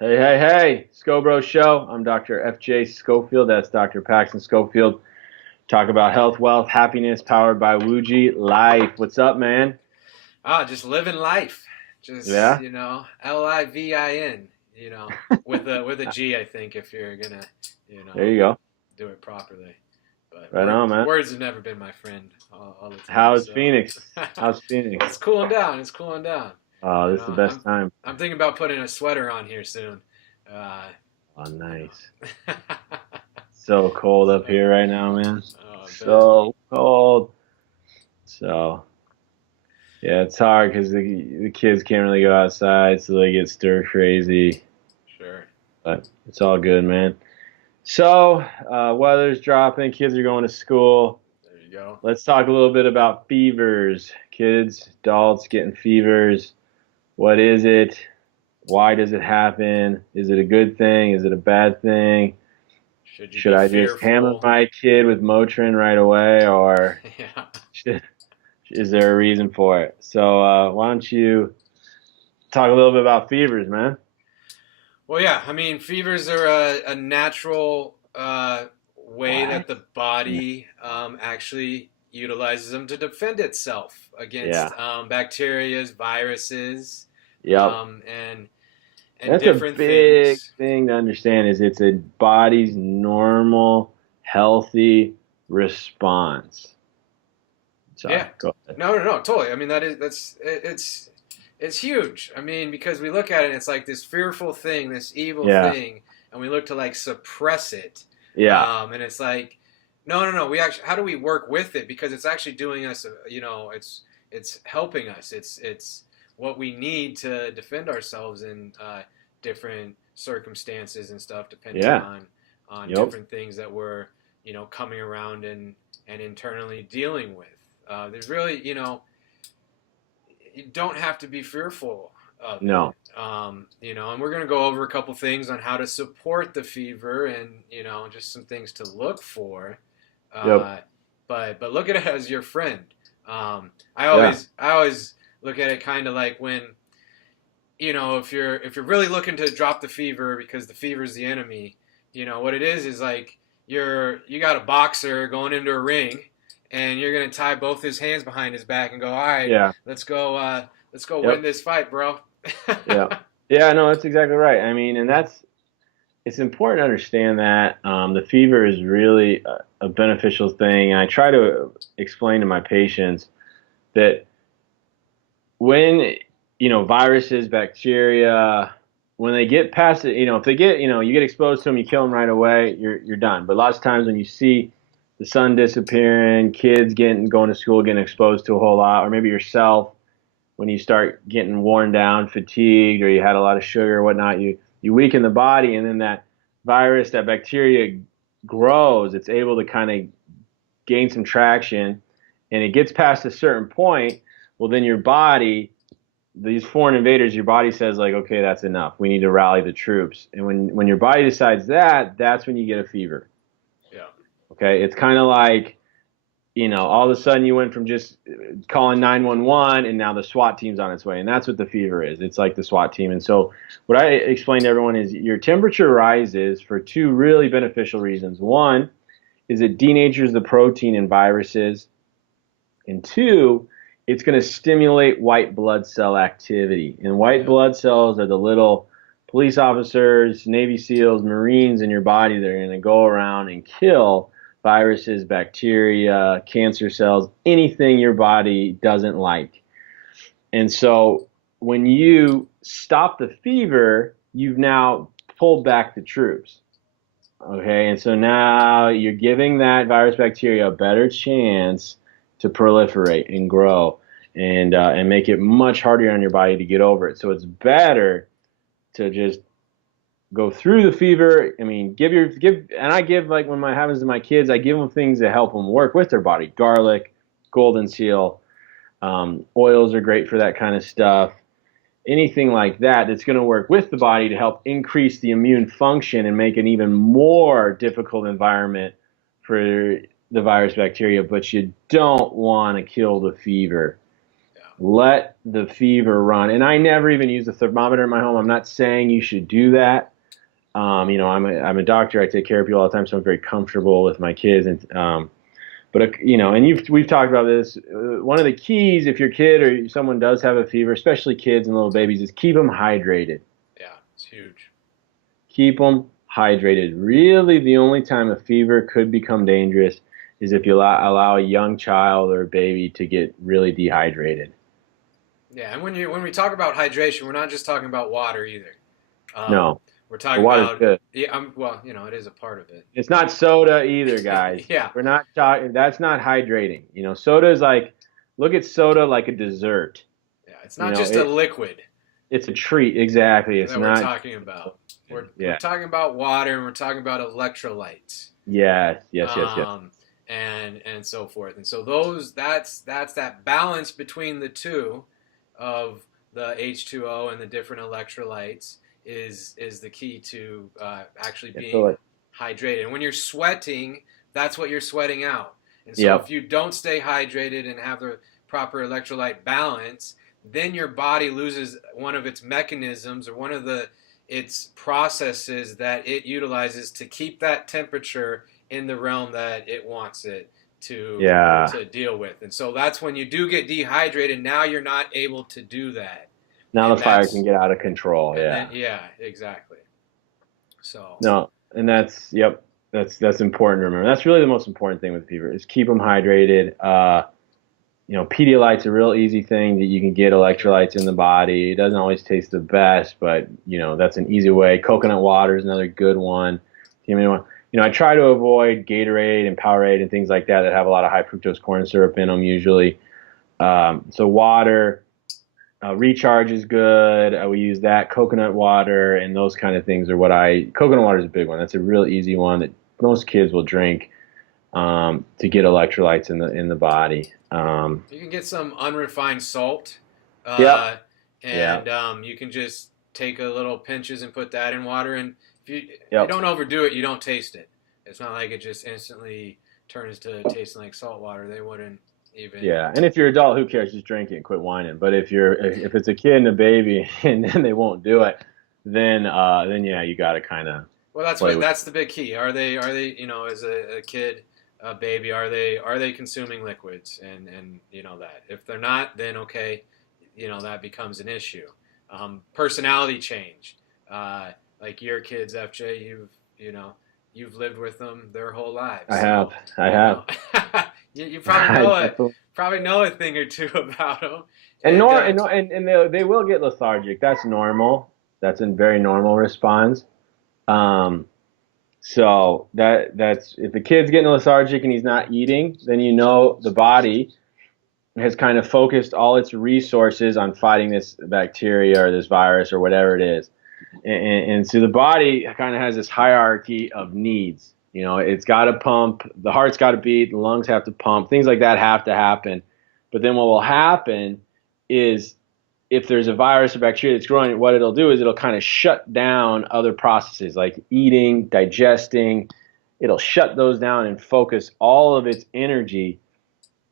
Hey, hey, hey, SchoBros Show. I'm Dr. FJ Schofield. That's Dr. Paxton Schofield. Talk about health, wealth, happiness, powered by Wuji Life. What's up, man? Just living life. Just, Yeah, Livin, with a G, I think, if you're gonna, you there know, you go. do it properly. But Right on, man. words have never been my friend all the time. How's So Phoenix? How's Phoenix? it's cooling down. It's cooling down. Oh, You this is the know, best I'm time. I'm thinking about putting a sweater on here soon. Uh, Oh, you nice. know. So cold up So, here right now, man. oh, I bet. So cold. So, yeah, it's hard because the kids can't really go outside, so they get stir crazy. Sure. But it's all good, man. So, weather's dropping, kids are going to school. There you go. Let's talk a little bit about fevers. Kids, adults getting fevers. What is it? Why does it happen? Is it a good thing? Is it a bad thing? Should you Should be I just hammer fearful? my kid with Motrin right away, or Yeah. should, is there a reason for it? So, why don't you talk a little bit about fevers, man? Well, yeah. I mean, fevers are a natural way What? that the body actually utilizes them to defend itself Yeah. against bacteria, viruses, Yep. and That's a different big things. thing to understand is it's a body's normal, healthy response. Sorry, Yeah. go ahead. No, totally. I mean, it's huge. I mean, because we look at it, and it's like this fearful thing, this evil Yeah, thing, and we look to like suppress it. yeah, And it's like, no. We actually, how do we work with it? Because it's actually doing us. It's helping us. It's what we need to defend ourselves in different circumstances and stuff, depending yeah, on yep, different things that we're coming around and internally dealing with. There's really, you don't have to be fearful of it. no, And we're going to go over a couple things on how to support the fever and, just some things to look for. yep, Uh, but look at it as your friend. I yeah, always look at it kind of like when, if you're really looking to drop the fever because the fever is the enemy, what it is like you got a boxer going into a ring and you're gonna tie both his hands behind his back and go, all right, yeah, let's go win yep, this fight, bro. yeah, yeah. No, that's exactly right. I mean, and that's it's important to understand that the fever is really a beneficial thing. And I try to explain to my patients that when viruses, bacteria, when they get past it, if they get you get exposed to them, you kill them right away, you're done. But lots of times when you see the sun disappearing, kids going to school, getting exposed to a whole lot, or maybe yourself when you start getting worn down, fatigued, or you had a lot of sugar or whatnot, you weaken the body, and then that virus, that bacteria grows. It's able to kind of gain some traction, and it gets past a certain point. Well, then your body, these foreign invaders, your body says like, okay, that's enough. We need to rally the troops. And when your body decides that, that's when you get a fever. Yeah. Okay, it's kind of like all of a sudden you went from just calling 911 and now the SWAT team's on its way. And that's what the fever is. It's like the SWAT team. And so what I explain to everyone is your temperature rises for two really beneficial reasons. One is it denatures the protein in viruses. And two, it's going to stimulate white blood cell activity. And white Yeah. blood cells are the little police officers, Navy SEALs, Marines in your body that are going to go around and kill viruses, bacteria, cancer cells, anything your body doesn't like. And so when you stop the fever, you've now pulled back the troops. Okay, and so now you're giving that virus bacteria a better chance to proliferate and grow and make it much harder on your body to get over it. So it's better to just go through the fever. I mean, and I give like when my happens to my kids, I give them things to help them work with their body. Garlic, golden seal, oils are great for that kind of stuff. Anything like that that's going to work with the body to help increase the immune function and make an even more difficult environment for the virus bacteria, but you don't want to kill the fever. let the fever run. And I never even use a thermometer in my home. I'm not saying you should do that. I'm a doctor. I take care of people all the time, so I'm very comfortable with my kids. And we've talked about this. One of the keys, if your kid or someone does have a fever, especially kids and little babies, is keep them hydrated. Yeah, it's huge. Keep them hydrated. Really, the only time a fever could become dangerous is if you allow a young child or a baby to get really dehydrated. Yeah, and when we talk about hydration, we're not just talking about water either. Um, No, we're the talking water's about good. yeah, well, it is a part of It's not soda either, it. guys. Yeah, We're not talking. That's not hydrating. Soda is like, look at soda like a dessert. yeah. It's You not know, just a it liquid it's a treat. Exactly. It's that we're not. talking about. We're Yeah. talking about water, and we're talking about electrolytes. Yes. Yes. Yes. Yes. um, and so forth. And so that's that balance between the two of the H2O and the different electrolytes is the key to actually being Absolutely. hydrated. And when you're sweating, that's what you're sweating out. And so if Yep. you don't stay hydrated and have the proper electrolyte balance, then your body loses one of its mechanisms or one of its processes that it utilizes to keep that temperature in the realm that it wants it Yeah. to deal with. And so that's when you do get dehydrated. Now you're not able to do that, Now and the fire can get out of control. then Yeah. yeah, exactly. So No, and yep. That's important to remember. That's really the most important thing with fever is keep them hydrated. Pedialyte's a real easy thing that you can get electrolytes in the body. It doesn't always taste the best, but that's an easy way. Coconut water is another good one. I try to avoid Gatorade and Powerade and things like that have a lot of high fructose corn syrup in them usually. So water, recharge is good. We use that. Coconut water and those kind of things are coconut water is a big one. That's a real easy one that most kids will drink to get electrolytes in the body. you can get some unrefined salt, Yep. Yeah. and you can just take a little pinches and put that in water. And if you Yep. don't overdo it, you don't taste it. It's not like it just instantly turns to tasting like salt water. They wouldn't even. Yeah. And if you're an adult, who cares? Just drink it and quit whining. But if it's a kid and a baby and then they won't do it, then yeah, you got to kind of Well, play with. that's the big key. Are they as a kid, a baby, are they consuming liquids and that. If they're not, then okay, that becomes an issue. Personality change, like your kids, FJ, you've lived with them their whole lives. I So, have. I have. you probably know a thing or two about them. And And nor and they will get lethargic. That's normal. That's a very normal response. Um, so that's if the kid's getting lethargic and he's not eating, then the body has kind of focused all its resources on fighting this bacteria or this virus or whatever it is. And so the body kind of has this hierarchy of needs. It's got to pump, the heart's got to beat, the lungs have to pump, things like that have to happen. But then what will happen is if there's a virus or bacteria that's growing, what it'll do is it'll kind of shut down other processes like eating, digesting. It'll shut those down and focus all of its energy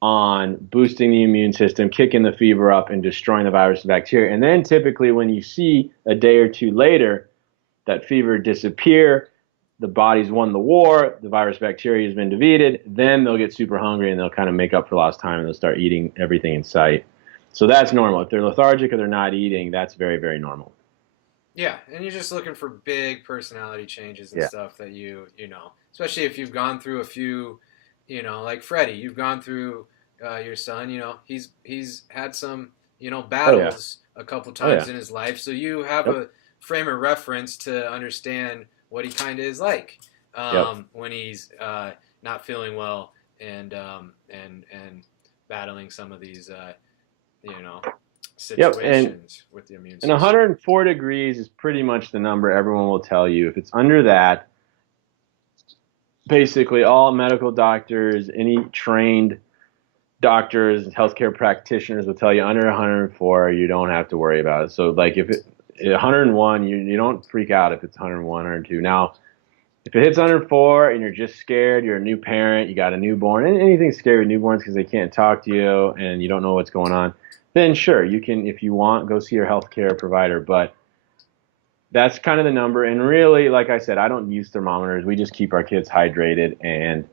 on boosting the immune system, kicking the fever up, and destroying the virus and bacteria. And then typically when you see a day or two later that fever disappear, the body's won the war, the virus bacteria has been defeated, then they'll get super hungry and they'll kind of make up for lost time and they'll start eating everything in sight. So that's normal. If they're lethargic or they're not eating, that's very, very normal. yeah, and you're just looking for big personality changes and Yeah. stuff that especially if you've gone through a few, like Freddie, you've gone through your son. He's had some Oh yeah. battles a couple Oh times yeah. in his life, so you have Yep. a frame of reference to understand what he kind of is like Yep. when he's not feeling well and battling some of these you know Yep. situations with the immune And system. 104 degrees is pretty much the number everyone will tell you. If it's under that, basically all medical doctors, any trained doctors, healthcare practitioners will tell you under 104, you don't have to worry about it. So like if it 101, you don't freak out if it's 101, 102. Now, if it hits 104 and you're just scared, you're a new parent, you got a newborn, and anything scary with newborns because they can't talk to you and you don't know what's going on, then sure, you can, if you want, go see your healthcare provider. But that's kind of the number. And really, like I said, I don't use thermometers. We just keep our kids hydrated, and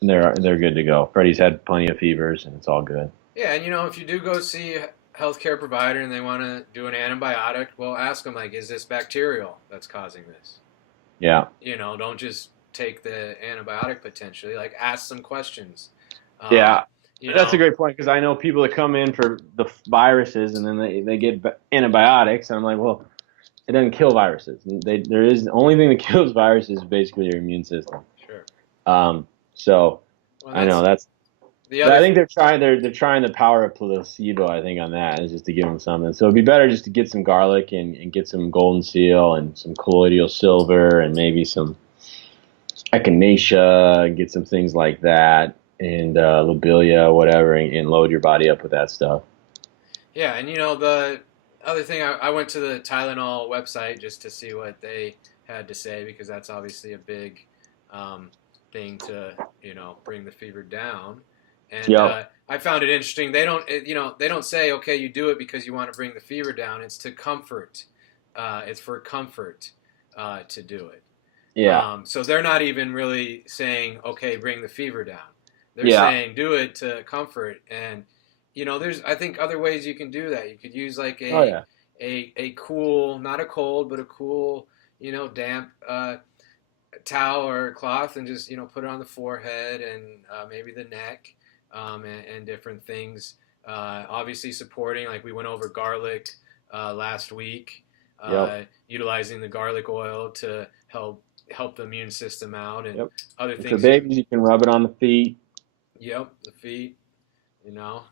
they're good to go. Freddie's had plenty of fevers, and it's all good. Yeah, and if you do go see a healthcare provider and they want to do an antibiotic, well, ask them like, is this bacterial that's causing this? Yeah. Don't just take the antibiotic potentially. Like, ask some questions. Um, Yeah. you That's a know, great point because I know people that come in for the viruses and then they get antibiotics. And I'm like, well, it doesn't kill viruses. There is the only thing that kills viruses is basically your immune system. sure. So Well, I know that's that's. the But other. I think they're trying the power of placebo. I think on that is just to give them something. So it'd be better just to get some garlic and get some golden seal and some colloidal silver and maybe some echinacea and get some things like that and lobelia, whatever, and load your body up with that stuff. Yeah, and the other thing, I went to the Tylenol website just to see what they had to say because that's obviously a big um, thing to bring the fever down. And Yep. I found it interesting. They don't say okay, you do it because you want to bring the fever down. It's to comfort. It's for comfort to do it. Yeah. So they're not even really saying okay, bring the fever down. They're Yeah. saying do it to comfort and there's I think other ways you can do that. You could use like Oh yeah. a cool, not a cold, but a cool, damp towel or cloth, and just put it on the forehead and maybe the neck, and different things. Obviously, supporting like we went over garlic last week, Yep. utilizing the garlic oil to help the immune system out, and Yep. other And for things. babies, you can rub it on the feet. Yep, the feet. You know.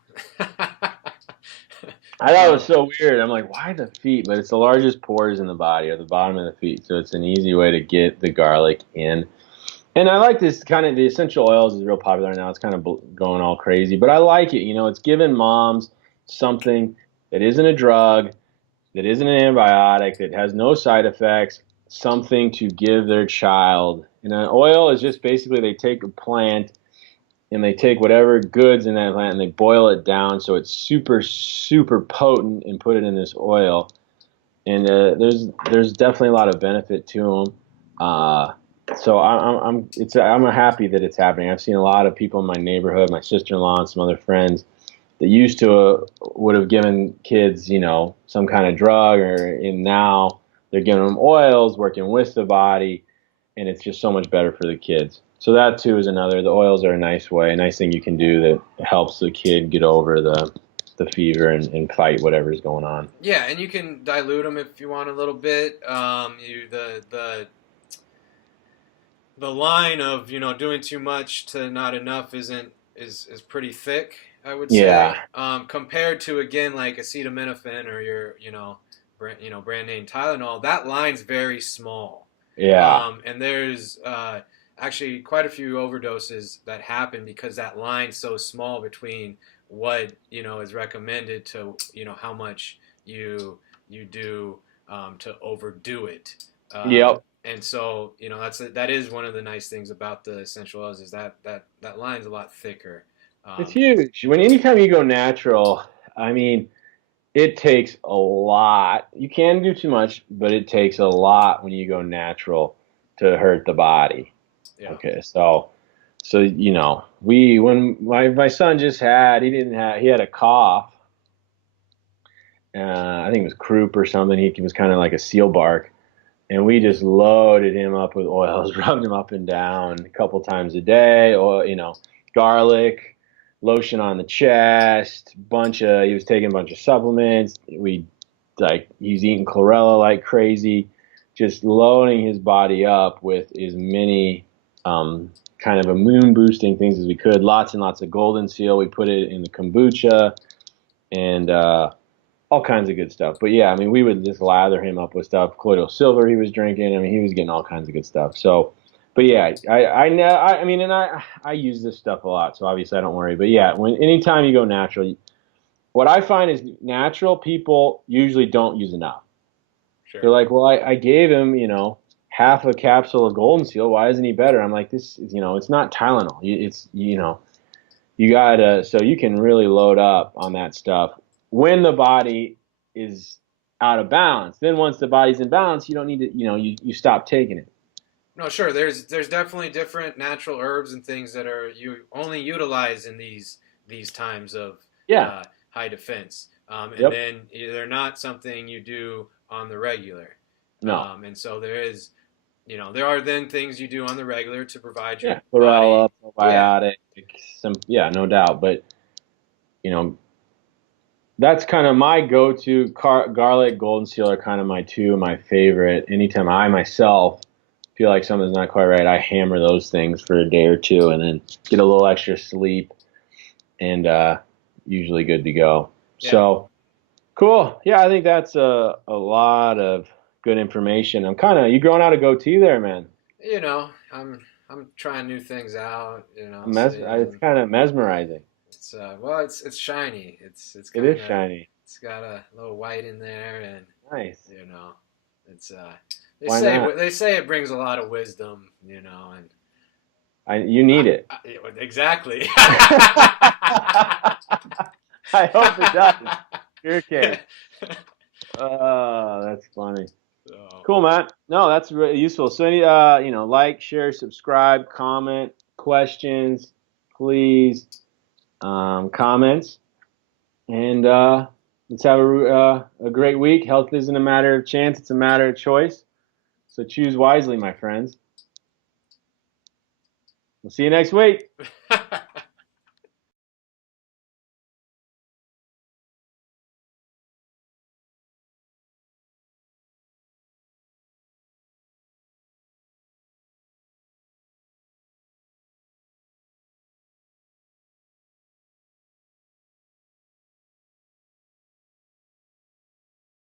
I thought it was um, so weird. I'm like, why the feet? But it's the largest pores in the body, or the bottom of the feet. So it's an easy way to get the garlic in. And I like this kind of the essential oils is real popular now. It's kind of going all crazy, but I like it. It's giving moms something that isn't a drug, that isn't an antibiotic, that has no side effects, something to give their child. And an oil is just basically they take a plant and they take whatever goods in that plant and they boil it down so it's super super potent and put it in this oil. And there's definitely a lot of benefit to them. So I'm happy that it's happening. I've seen a lot of people in my neighborhood, my sister-in-law and some other friends that used to would have given kids, some kind of drug, and now they're giving them oils, working with the body, and it's just so much better for the kids. So that too is another. The oils are a nice way, a nice thing you can do that helps the kid get over the fever and fight whatever's going on. yeah, and you can dilute them if you want a little bit. The line of doing too much to not enough is pretty thick, I would Yeah, say, compared to again like acetaminophen or your brand name Tylenol. That line's very small, yeah, and there's actually quite a few overdoses that happen because that line's so small between what is recommended to how much you do to overdo it. yep. And so that is one of the nice things about the essential oils is that line's a lot thicker. It's Um, huge. Anytime you go natural, I mean, it takes a lot. You can do too much, but it takes a lot when you go natural to hurt the body. yeah, Okay, so we when my son just had he had a cough. I think it was croup or something. He was kind of like a seal bark, and we just loaded him up with oils, rubbed him up and down a couple times a day, or garlic, lotion on the chest, he was taking a bunch of supplements. He's eating chlorella like crazy, just loading his body up with as many kind of immune boosting things as we could. Lots and lots of golden seal. We put it in the kombucha and all kinds of good stuff. But yeah, I mean, we would just lather him up with stuff. Colloidal silver he was drinking. I mean, he was getting all kinds of good stuff. So, but yeah, I know. I mean, and I use this stuff a lot, so obviously I don't worry. But yeah, anytime you go natural, what I find is natural people usually don't use enough. They're sure. like, well, I gave him, half a capsule of Golden Seal. Why isn't he better? I'm like, it's not Tylenol. It's, you gotta, so you can really load up on that stuff. when the body is out of balance. Then once the body's in balance, you don't need to, you stop taking it. No, sure. There's definitely different natural herbs and things that are you only utilize in these times of Yeah. high defense, and Yep. then they're not something you do on the regular. No. And so there are then things you do on the regular to provide your Yeah. body. Chlorella, Yeah, probiotic, yeah, no doubt. But, you know, that's kind of my go-to. Garlic, golden seal are kind of my favorite. Anytime I myself feel like something's not quite right, I hammer those things for a day or two and then get a little extra sleep and usually good to go. yeah. So cool. Yeah, I think that's a lot of good information. You growing out a goatee there, man. I'm trying new things out. It's Seeing kind of mesmerizing. it's shiny. It's It is kind of shiny. it's got a little white in there, and Nice. it's Why not? they say it brings a lot of wisdom, and You need it. exactly. I hope it does. Your case. That's funny. So, Cool, man. No, that's really useful. So any like, share, subscribe, comment, questions, please, comments, and let's have a great week. Health isn't a matter of chance; it's a matter of choice. So choose wisely, my friends. We'll see you next week.